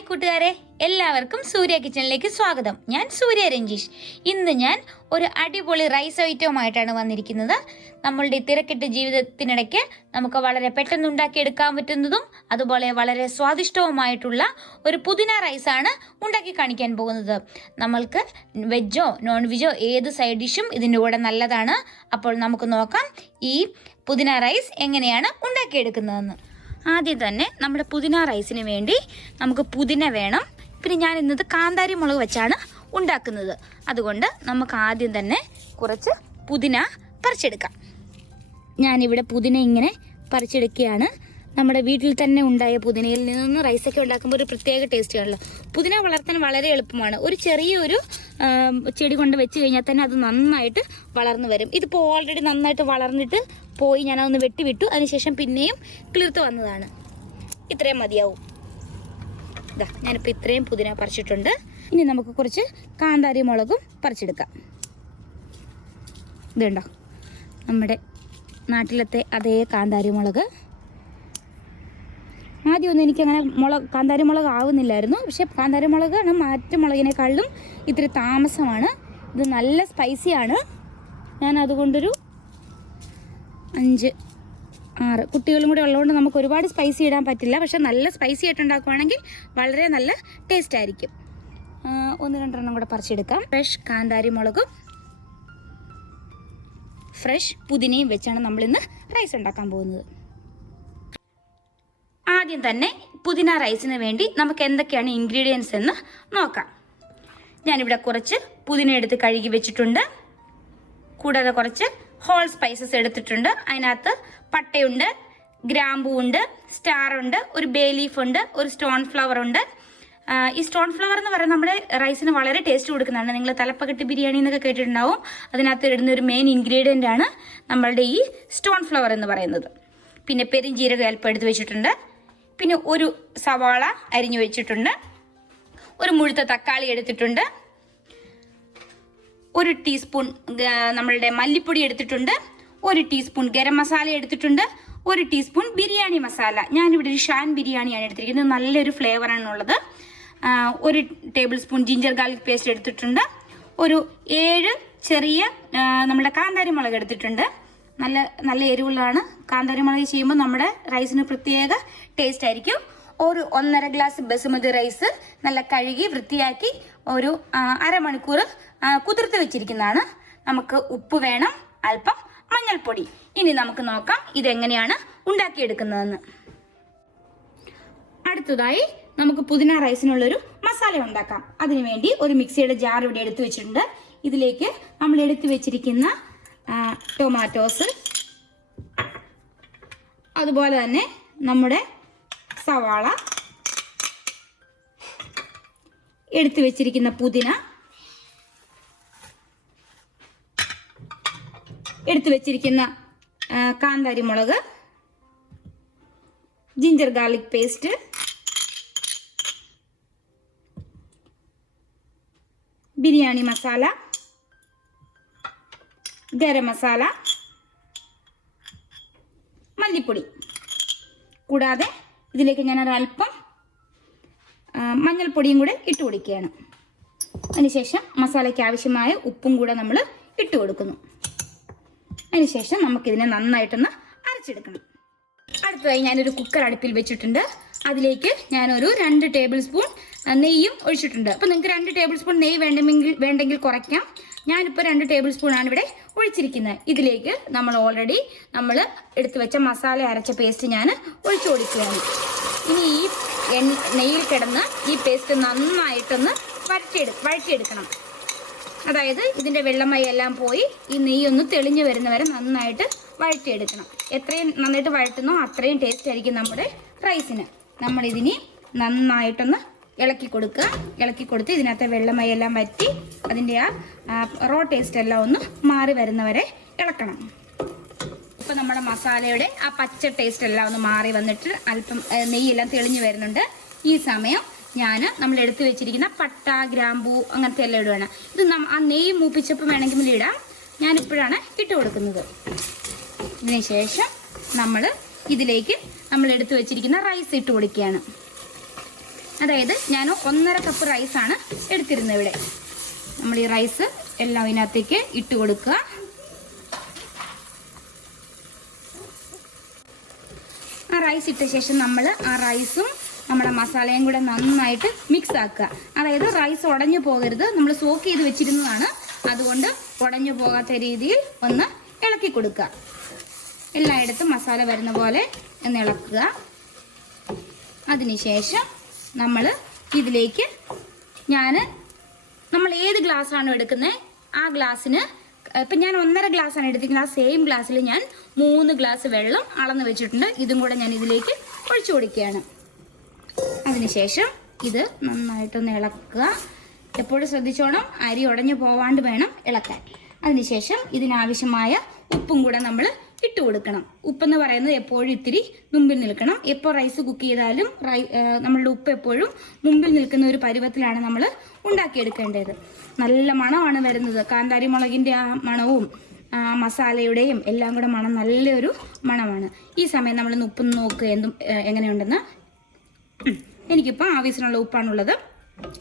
Hi കൂട്ടുകാരെ, എല്ലാവർക്കും സൂര്യ കിച്ചണിലേക്ക് സ്വാഗതം. ഞാൻ സൂര്യ രഞ്ജീഷ്. ഇന്ന് ഞാൻ ഒരു അടിപൊളി റൈസ് ഐറ്റവുമായിട്ടാണ് വന്നിരിക്കുന്നത്. നമ്മളുടെ തിരക്കിട്ട ജീവിതത്തിനിടയ്ക്ക് നമുക്ക് വളരെ പെട്ടെന്ന് ഉണ്ടാക്കിയെടുക്കാൻ പറ്റുന്നതും അതുപോലെ വളരെ സ്വാദിഷ്ടവുമായിട്ടുള്ള ഒരു പുതിന റൈസാണ് ഉണ്ടാക്കി കാണിക്കാൻ പോകുന്നത്. നമ്മൾക്ക് വെജോ നോൺ വെജോ ഏത് സൈഡ് ഡിഷും ഇതിൻ്റെ കൂടെ നല്ലതാണ്. അപ്പോൾ നമുക്ക് നോക്കാം ഈ പുതിന റൈസ് എങ്ങനെയാണ് ഉണ്ടാക്കിയെടുക്കുന്നതെന്ന്. ആദ്യം തന്നെ നമ്മുടെ പുതിന റൈസിന് വേണ്ടി നമുക്ക് പുതിന വേണം. പിന്നെ ഞാൻ ഇന്നത് കാന്താരി മുളക് വെച്ചാണ് ഉണ്ടാക്കുന്നത്. അതുകൊണ്ട് നമുക്ക് ആദ്യം തന്നെ കുറച്ച് പുതിന പറിച്ചെടുക്കാം. ഞാനിവിടെ പുതിന ഇങ്ങനെ പറിച്ചെടുക്കുകയാണ്. നമ്മുടെ വീട്ടിൽ തന്നെ ഉണ്ടായ പുതിനയിൽ നിന്ന് റൈസൊക്കെ ഉണ്ടാക്കുമ്പോൾ ഒരു പ്രത്യേക ടേസ്റ്റാണല്ലോ. പുതിന വളർത്താൻ വളരെ എളുപ്പമാണ്. ഒരു ചെറിയൊരു ചെടി കൊണ്ട് വെച്ച് കഴിഞ്ഞാൽ തന്നെ അത് നന്നായിട്ട് വളർന്നു വരും. ഇതിപ്പോൾ ഓൾറെഡി നന്നായിട്ട് വളർന്നിട്ട് പോയി. ഞാനതൊന്ന് വെട്ടിവിട്ടു. അതിനുശേഷം പിന്നെയും കിളിർത്ത് വന്നതാണ്. ഇത്രയും മതിയാവും. ഇതാ ഞാനിപ്പോൾ ഇത്രയും പുതിന പറിച്ചിട്ടുണ്ട്. ഇനി നമുക്ക് കുറച്ച് കാന്താരി മുളകും പറിച്ചെടുക്കാം. ഇതുണ്ടോ നമ്മുടെ നാട്ടിലത്തെ അതേ കാന്താരി മുളക്. ആദ്യമൊന്നും എനിക്കങ്ങനെ കാന്താരി മുളക് ആവുന്നില്ലായിരുന്നു. പക്ഷേ കാന്താരി മുളകാണ് മറ്റു മുളകിനേക്കാളും ഇത്തിരി താമസമാണ്. ഇത് നല്ല സ്പൈസിയാണ്. ഞാൻ അതുകൊണ്ടൊരു 5-6 കുട്ടികളും കൂടെ ഉള്ളതുകൊണ്ട് നമുക്ക് ഒരുപാട് സ്പൈസി ഇടാൻ പറ്റില്ല. പക്ഷെ നല്ല സ്പൈസി ആയിട്ട് ഉണ്ടാക്കുകയാണെങ്കിൽ വളരെ നല്ല ടേസ്റ്റ് ആയിരിക്കും. 1-2 കൂടെ പറിച്ചെടുക്കാം. ഫ്രഷ് കാന്താരി മുളകും ഫ്രഷ് പുതിനയും വെച്ചാണ് നമ്മളിന്ന് റൈസ് ഉണ്ടാക്കാൻ പോകുന്നത്. ആദ്യം തന്നെ പുതിന റൈസിന് വേണ്ടി നമുക്ക് എന്തൊക്കെയാണ് ഇൻഗ്രീഡിയൻസ് എന്ന് നോക്കാം. ഞാനിവിടെ കുറച്ച് പുതിന എടുത്ത് കഴുകി വെച്ചിട്ടുണ്ട്. കൂടാതെ കുറച്ച് ഹോൾ സ്പൈസസ് എടുത്തിട്ടുണ്ട്. അതിനകത്ത് പട്ടയുണ്ട്, ഗ്രാമ്പൂവുണ്ട്, സ്റ്റാറുണ്ട്, ഒരു ബേ ലീഫ് ഉണ്ട്, ഒരു സ്റ്റോൺ ഫ്ലവർ ഉണ്ട്. ഈ സ്റ്റോൺ ഫ്ലവർ എന്ന് പറയുന്നത് നമ്മുടെ റൈസിന് വളരെ ടേസ്റ്റ് കൊടുക്കുന്നതാണ്. നിങ്ങൾ തലപ്പകട്ടി ബിരിയാണി എന്നൊക്കെ കേട്ടിട്ടുണ്ടാവും. അതിനകത്ത് ഇടുന്ന ഒരു മെയിൻ ഇൻഗ്രീഡിയൻ്റ് ആണ് നമ്മളുടെ ഈ സ്റ്റോൺ ഫ്ലവർ എന്ന് പറയുന്നത്. പിന്നെ പെരിഞ്ജീരകം അല്പം എടുത്ത് വെച്ചിട്ടുണ്ട്. പിന്നെ ഒരു സവാള അരിഞ്ഞു വെച്ചിട്ടുണ്ട്. ഒരു മുഴുത്ത തക്കാളി എടുത്തിട്ടുണ്ട്. 1 ടീസ്പൂൺ നമ്മളുടെ മല്ലിപ്പൊടി എടുത്തിട്ടുണ്ട്. 1 ടീസ്പൂൺ ഗരം മസാല എടുത്തിട്ടുണ്ട്. 1 ടീസ്പൂൺ ബിരിയാണി മസാല. ഞാനിവിടെ ഒരു ഷാൻ ബിരിയാണിയാണ് എടുത്തിരിക്കുന്നത്. നല്ലൊരു ഫ്ലേവറാണുള്ളത്. 1 table spoon ginger garlic paste എടുത്തിട്ടുണ്ട്. ഒരു 7 ചെറിയ നമ്മുടെ കാന്താരി മുളക് എടുത്തിട്ടുണ്ട്. നല്ല എരിവുള്ളതാണ്. കാന്താരി മുളക് ചെയ്യുമ്പോൾ നമ്മുടെ റൈസിന് പ്രത്യേക ടേസ്റ്റ് ആയിരിക്കും. ഒരു 1.5 ഗ്ലാസ് ബസുമതി റൈസ് നല്ല കഴുകി വൃത്തിയാക്കി ഒരു അരമണിക്കൂർ കുതിർത്ത് വെച്ചിരിക്കുന്നതാണ്. നമുക്ക് ഉപ്പ് വേണം, അല്പം മഞ്ഞൾപ്പൊടി. ഇനി നമുക്ക് നോക്കാം ഇതെങ്ങനെയാണ് ഉണ്ടാക്കിയെടുക്കുന്നതെന്ന്. അടുത്തതായി നമുക്ക് പുതിന റൈസിനുള്ളൊരു മസാല ഉണ്ടാക്കാം. അതിനുവേണ്ടി ഒരു മിക്സിയുടെ ജാർ ഇവിടെ എടുത്തു വെച്ചിട്ടുണ്ട്. ഇതിലേക്ക് നമ്മൾ എടുത്തു വെച്ചിരിക്കുന്ന ടൊമാറ്റോസ്, അതുപോലെ തന്നെ നമ്മുടെ സവാള, എടുത്തു വെച്ചിരിക്കുന്ന പുതിന, എടുത്തു വെച്ചിരിക്കുന്ന കാന്താരി മുളക്, ginger garlic paste, biryani masala, garam masala, മല്ലിപ്പൊടി. കൂടാതെ ഇതിലേക്ക് ഞാൻ ഒരല്പം മഞ്ഞൾപ്പൊടിയും കൂടെ ഇട്ട് കൊടുക്കുകയാണ്. അതിനുശേഷം മസാലയ്ക്ക് ആവശ്യമായ ഉപ്പും കൂടെ നമ്മൾ ഇട്ട് കൊടുക്കുന്നു. അതിനുശേഷം നമുക്കിതിനെ നന്നായിട്ടൊന്ന് അരച്ചെടുക്കണം. അടുത്തതായി ഞാനൊരു കുക്കർ അടുപ്പിൽ വെച്ചിട്ടുണ്ട്. അതിലേക്ക് ഞാനൊരു 2 ടേബിൾ സ്പൂൺ നെയ്യും ഒഴിച്ചിട്ടുണ്ട്. അപ്പോൾ നിങ്ങൾക്ക് 2 ടേബിൾ സ്പൂൺ നെയ്യ് വേണ്ടെങ്കിൽ കുറയ്ക്കാം. ഞാനിപ്പോൾ 2 ടേബിൾ സ്പൂൺ ആണ് ഇവിടെ ഒഴിച്ചിരിക്കുന്നത്. ഇതിലേക്ക് നമ്മൾ ഓൾറെഡി എടുത്തു വെച്ച മസാല അരച്ച പേസ്റ്റ് ഞാൻ ഒഴിച്ചു കൊടുക്കുകയാണ്. ഇനി ഈ നെയ്യിൽ കിടന്ന് ഈ പേസ്റ്റ് നന്നായിട്ടൊന്ന് വഴറ്റിയെടുക്കണം. അതായത് ഇതിൻ്റെ വെള്ളമയെല്ലാം പോയി ഈ നെയ്യൊന്ന് തെളിഞ്ഞു വരുന്നവരെ നന്നായിട്ട് വഴറ്റിയെടുക്കണം. എത്രയും നന്നായിട്ട് വഴറ്റുന്നോ അത്രയും ടേസ്റ്റ് ആയിരിക്കും നമ്മുടെ റൈസിന്. നമ്മളിതിനി നന്നായിട്ടൊന്ന് ഇളക്കി കൊടുത്ത് ഇതിനകത്തെ വെള്ളമയെല്ലാം വറ്റി അതിൻ്റെ ആ റോ ടേസ്റ്റ് എല്ലാം ഒന്ന് മാറി വരുന്നവരെ ഇളക്കണം. ഇപ്പോൾ നമ്മുടെ മസാലയുടെ ആ പച്ച ടേസ്റ്റ് എല്ലാം ഒന്ന് മാറി വന്നിട്ട് അല്പം നെയ്യെല്ലാം തെളിഞ്ഞു വരുന്നുണ്ട്. ഈ സമയം നമ്മൾ എടുത്തു വെച്ചിരിക്കുന്ന പട്ട, ഗ്രാമ്പൂ അങ്ങനത്തെ എല്ലാം ഇടുകയാണ്. ഇത് ആ നെയ്യ് മൂപ്പിച്ചപ്പോൾ വേണമെങ്കിൽ ഇടാം. ഞാനിപ്പോഴാണ് ഇട്ട് കൊടുക്കുന്നത്. ഇതിനുശേഷം ഇതിലേക്ക് നമ്മൾ എടുത്തു വെച്ചിരിക്കുന്ന റൈസ് ഇട്ട് കൊടുക്കുകയാണ്. അതായത് ഞാൻ 1.5 കപ്പ് റൈസാണ് എടുത്തിരുന്നത്. ഇവിടെ നമ്മൾ ഈ റൈസ് എല്ലാം ഇതിനകത്തേക്ക് ഇട്ട് കൊടുക്കുക. ആ റൈസ് ഇട്ട ശേഷം നമ്മൾ ആ റൈസും നമ്മുടെ മസാലയും കൂടെ നന്നായിട്ട് മിക്സ് ആക്കുക. അതായത് റൈസ് ഉടഞ്ഞു പോകരുത്, നമ്മൾ സോക്ക് ചെയ്ത് വെച്ചിരുന്നതാണ്, അതുകൊണ്ട് ഉടഞ്ഞു പോകാത്ത രീതിയിൽ ഒന്ന് ഇളക്കി കൊടുക്കുക. എല്ലായിടത്തും മസാല വരുന്ന പോലെ ഒന്ന് ഇളക്കുക. അതിനുശേഷം നമ്മൾ ഇതിലേക്ക് നമ്മൾ ഏത് ഗ്ലാസ്സാണോ എടുക്കുന്നത് ആ ഗ്ലാസ്സിന്, ഇപ്പം ഞാൻ 1.5 ഗ്ലാസ്സാണ് എടുത്തിരിക്കുന്നത്, ആ സെയിം ഗ്ലാസ്സിൽ ഞാൻ 3 ഗ്ലാസ് വെള്ളം അളന്ന് വെച്ചിട്ടുണ്ട്. ഇതും കൂടെ ഞാൻ ഇതിലേക്ക് ഒഴിച്ചു കൊടുക്കുകയാണ്. അതിനുശേഷം ഇത് നന്നായിട്ടൊന്ന് ഇളക്കുക. എപ്പോഴും ശ്രദ്ധിച്ചോണം, അരി ഉടഞ്ഞു പോവാണ്ട് വേണം ഇളക്കാൻ. അതിനുശേഷം ഇതിനാവശ്യമായ ഉപ്പും കൂടെ നമ്മൾ ഇട്ട് കൊടുക്കണം. ഉപ്പെന്ന് പറയുന്നത് എപ്പോഴും ഇത്തിരി മുമ്പിൽ നിൽക്കണം. എപ്പോൾ റൈസ് കുക്ക് ചെയ്താലും നമ്മളുടെ ഉപ്പ് എപ്പോഴും മുമ്പിൽ നിൽക്കുന്ന ഒരു പരുവത്തിലാണ് നമ്മൾ ഉണ്ടാക്കിയെടുക്കേണ്ടത്. നല്ല മണമാണ് വരുന്നത്. കാന്താരി മുളകിൻ്റെ ആ മണവും മസാലയുടെയും എല്ലാം കൂടെ മണം നല്ലൊരു മണമാണ്. ഈ സമയം നമ്മൾ ഉപ്പ് നോക്കുക എങ്ങനെയുണ്ടെന്ന്. എനിക്കിപ്പോൾ ആവശ്യത്തിനുള്ള ഉപ്പാണുള്ളത്.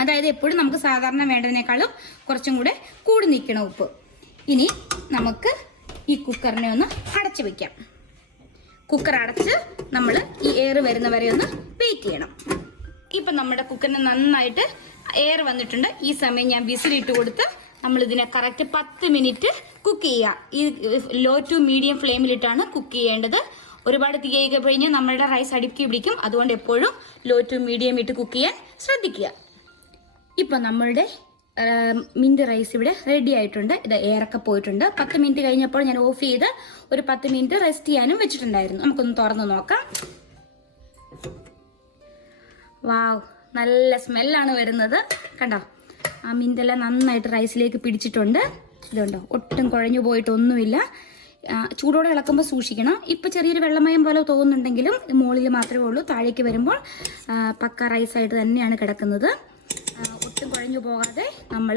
അതായത് എപ്പോഴും നമുക്ക് സാധാരണ വേണ്ടതിനേക്കാളും കുറച്ചും കൂടെ കൂടി നിൽക്കണം ഉപ്പ്. ഇനി നമുക്ക് ഈ കുക്കറിനെ ഒന്ന് അടച്ചു വെക്കാം. കുക്കർ അടച്ച് നമ്മൾ ഈ എയർ വരുന്നവരെ ഒന്ന് വെയിറ്റ് ചെയ്യണം. ഇപ്പം നമ്മുടെ കുക്കറിന് നന്നായിട്ട് എയർ വന്നിട്ടുണ്ട്. ഈ സമയം ഞാൻ വിസിലിട്ട് കൊടുത്ത് നമ്മളിതിനെ കറക്റ്റ് 10 മിനിറ്റ് കുക്ക് ചെയ്യുക. ഈ ലോ ടു മീഡിയം ഫ്ലെയിമിലിട്ടാണ് കുക്ക് ചെയ്യേണ്ടത്. ഒരുപാട് തീയൊക്കെ കഴിഞ്ഞാൽ നമ്മളുടെ റൈസ് അടുക്കി പിടിക്കും. അതുകൊണ്ട് എപ്പോഴും ലോ ടു മീഡിയം ഇട്ട് കുക്ക് ചെയ്യാൻ ശ്രദ്ധിക്കുക. ഇപ്പം നമ്മളുടെ മിന്റ് റൈസ് ഇവിടെ റെഡി ആയിട്ടുണ്ട്. ഇത് എയറൊക്കെ പോയിട്ടുണ്ട്. 10 മിനിറ്റ് കഴിഞ്ഞപ്പോൾ ഞാൻ ഓഫ് ചെയ്ത് ഒരു 10 മിനിറ്റ് റെസ്റ്റ് ചെയ്യാനും വെച്ചിട്ടുണ്ടായിരുന്നു. നമുക്കൊന്ന് തുറന്ന് നോക്കാം. വാവ്, നല്ല സ്മെല്ലാണ് വരുന്നത്. കണ്ടോ, ആ മിന്തെല്ലാം നന്നായിട്ട് റൈസിലേക്ക് പിടിച്ചിട്ടുണ്ട്. ഇതുണ്ടോ, ഒട്ടും കുഴഞ്ഞു പോയിട്ടൊന്നുമില്ല. ചൂടോടെ ഇളക്കുമ്പോൾ സൂക്ഷിക്കണം. ഇപ്പം ചെറിയൊരു വെള്ളമയം പോലെ തോന്നുന്നുണ്ടെങ്കിലും മുകളിൽ മാത്രമേ ഉള്ളൂ. താഴേക്ക് വരുമ്പോൾ പക്ക റൈസായിട്ട് തന്നെയാണ് കിടക്കുന്നത്. ഒട്ടും കുഴഞ്ഞു പോകാതെ നമ്മൾ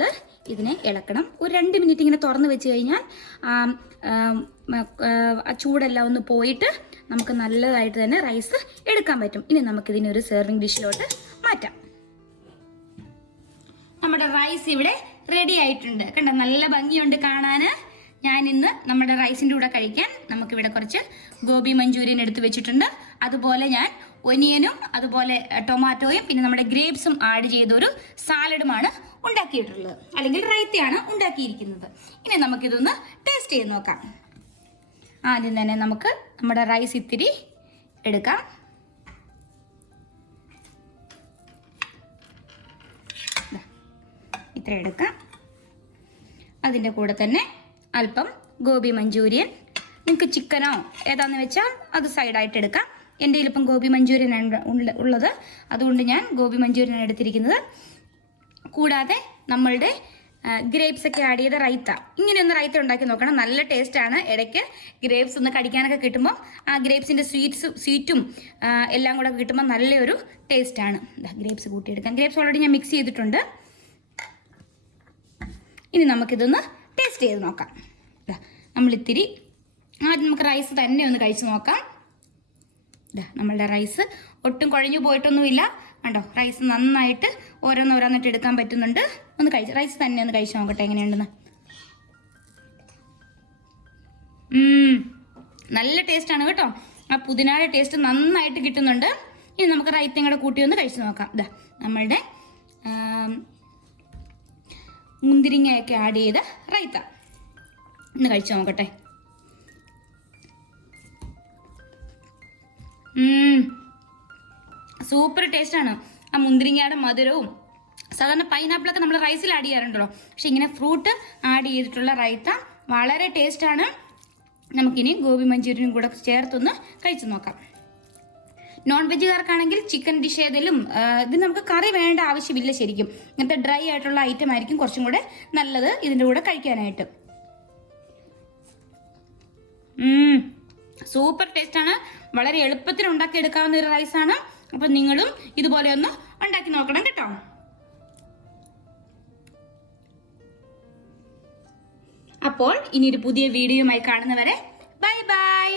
ഇതിനെ ഇളക്കണം. ഒരു 2 മിനിറ്റ് ഇങ്ങനെ തുറന്ന് വെച്ച് കഴിഞ്ഞാൽ ആ ചൂടെല്ലാം ഒന്ന് പോയിട്ട് നമുക്ക് നല്ലതായിട്ട് തന്നെ റൈസ് എടുക്കാൻ പറ്റും. ഇനി നമുക്കിതിനെ ഒരു സെർവിങ് ഡിഷിലോട്ട് മാറ്റാം. നമ്മുടെ റൈസ് ഇവിടെ റെഡി ആയിട്ടുണ്ട്. കണ്ടോ, നല്ല ഭംഗിയുണ്ട് കാണാൻ. ഞാൻ ഇന്ന് നമ്മുടെ റൈസിൻ്റെ കൂടെ കഴിക്കാൻ നമുക്കിവിടെ കുറച്ച് ഗോബി മഞ്ചൂരിയൻ എടുത്ത് വെച്ചിട്ടുണ്ട്. അതുപോലെ ഞാൻ ഒനിയനും അതുപോലെ ടൊമാറ്റോയും പിന്നെ നമ്മുടെ ഗ്രേപ്സും ആഡ് ചെയ്തൊരു സാലഡുമാണ് ഉണ്ടാക്കിയിട്ടുള്ളത്, അല്ലെങ്കിൽ റൈത്തയാണ് ഉണ്ടാക്കിയിരിക്കുന്നത്. ഇനി നമുക്കിതൊന്ന് ടേസ്റ്റ് ചെയ്ത് നോക്കാം. ആദ്യം തന്നെ നമുക്ക് നമ്മുടെ റൈസ് ഇത്തിരി എടുക്കാം. ഇത്ര എടുക്കാം. അതിൻ്റെ കൂടെ തന്നെ അല്പം ഗോബി മഞ്ചൂരിയൻ, നിങ്ങൾക്ക് ചിക്കനോ ഏതാണെന്ന് വെച്ചാൽ അത് സൈഡായിട്ട് എടുക്കാം. എൻ്റെ കയ്യിലിപ്പം ഗോബി മഞ്ചൂരിയൻ ഉള്ളത്, അതുകൊണ്ട് ഞാൻ ഗോബി മഞ്ചൂരിയൻ എടുത്തിരിക്കുന്നത്. കൂടാതെ നമ്മളുടെ ഗ്രേപ്സ് ഒക്കെ ആഡ് ചെയ്ത റൈത്ത, ഇങ്ങനെയൊന്ന് റൈത്ത ഉണ്ടാക്കി നോക്കണം. നല്ല ടേസ്റ്റാണ്. ഇടയ്ക്ക് ഗ്രേപ്സ് ഒന്ന് കടിക്കാനൊക്കെ കിട്ടുമ്പോൾ ആ ഗ്രേപ്സിൻ്റെ സ്വീറ്റും എല്ലാം കൂടെ കിട്ടുമ്പോൾ നല്ലൊരു ടേസ്റ്റാണ്. ഗ്രേപ്സ് കൂട്ടിയെടുക്കാം. ഗ്രേപ്സ് ഓൾറെഡി ഞാൻ മിക്സ് ചെയ്തിട്ടുണ്ട്. ഇനി നമുക്കിതൊന്ന് ടേസ്റ്റ് ചെയ്ത് നോക്കാം. നമ്മളിത്തിരി ആദ്യം നമുക്ക് റൈസ് തന്നെ ഒന്ന് കഴിച്ച് നോക്കാം. നമ്മളുടെ റൈസ് ഒട്ടും കുഴഞ്ഞു പോയിട്ടൊന്നുമില്ല. കണ്ടോ, റൈസ് നന്നായിട്ട് ഓരോന്നോരോന്നിട്ട് എടുക്കാൻ പറ്റുന്നുണ്ട്. ഒന്ന് റൈസ് തന്നെ ഒന്ന് കഴിച്ച് നോക്കട്ടെ എങ്ങനെയുണ്ടെന്ന്. നല്ല ടേസ്റ്റാണ് കേട്ടോ. ആ പുതിനയുടെ ടേസ്റ്റ് നന്നായിട്ട് കിട്ടുന്നുണ്ട്. ഇനി നമുക്ക് റൈത്തയും കൂടെ കൂട്ടി ഒന്ന് കഴിച്ച് നോക്കാം. നമ്മളുടെ മുന്തിരിങ്ങയൊക്കെ ആഡ് ചെയ്ത റൈത്ത ഒന്ന് കഴിച്ചു നോക്കട്ടെ. സൂപ്പർ ടേസ്റ്റാണ്. ആ മുന്തിരിങ്ങയുടെ മധുരവും, സാധാരണ പൈനാപ്പിളൊക്കെ നമ്മൾ റൈസിൽ ആഡ് ചെയ്യാറുണ്ടല്ലോ, പക്ഷെ ഇങ്ങനെ ഫ്രൂട്ട് ആഡ് ചെയ്തിട്ടുള്ള റൈത്ത വളരെ ടേസ്റ്റാണ്. നമുക്കിനി ഗോബി മഞ്ചൂരിയനും കൂടെ ചേർത്തൊന്ന് കഴിച്ചു നോക്കാം. നോൺ വെജുകാർക്കാണെങ്കിൽ ചിക്കൻ ഡിഷ് ഏതെങ്കിലും ഇത് നമുക്ക് കറി വേണ്ട ആവശ്യമില്ല. ശരിക്കും ഇങ്ങനത്തെ ഡ്രൈ ആയിട്ടുള്ള ഐറ്റം ആയിരിക്കും കുറച്ചും കൂടെ നല്ലത് ഇതിൻ്റെ കൂടെ കഴിക്കാനായിട്ട്. സൂപ്പർ ടേസ്റ്റാണ്. വളരെ എളുപ്പത്തിൽ ഉണ്ടാക്കിയെടുക്കാവുന്ന ഒരു റൈസാണ്. അപ്പം നിങ്ങളും ഇതുപോലെ ഒന്ന് ഉണ്ടാക്കി നോക്കണം കേട്ടോ. അപ്പോൾ ഇനി ഒരു പുതിയ വീഡിയോയുമായി കാണുന്നവരെ ബൈ ബൈ.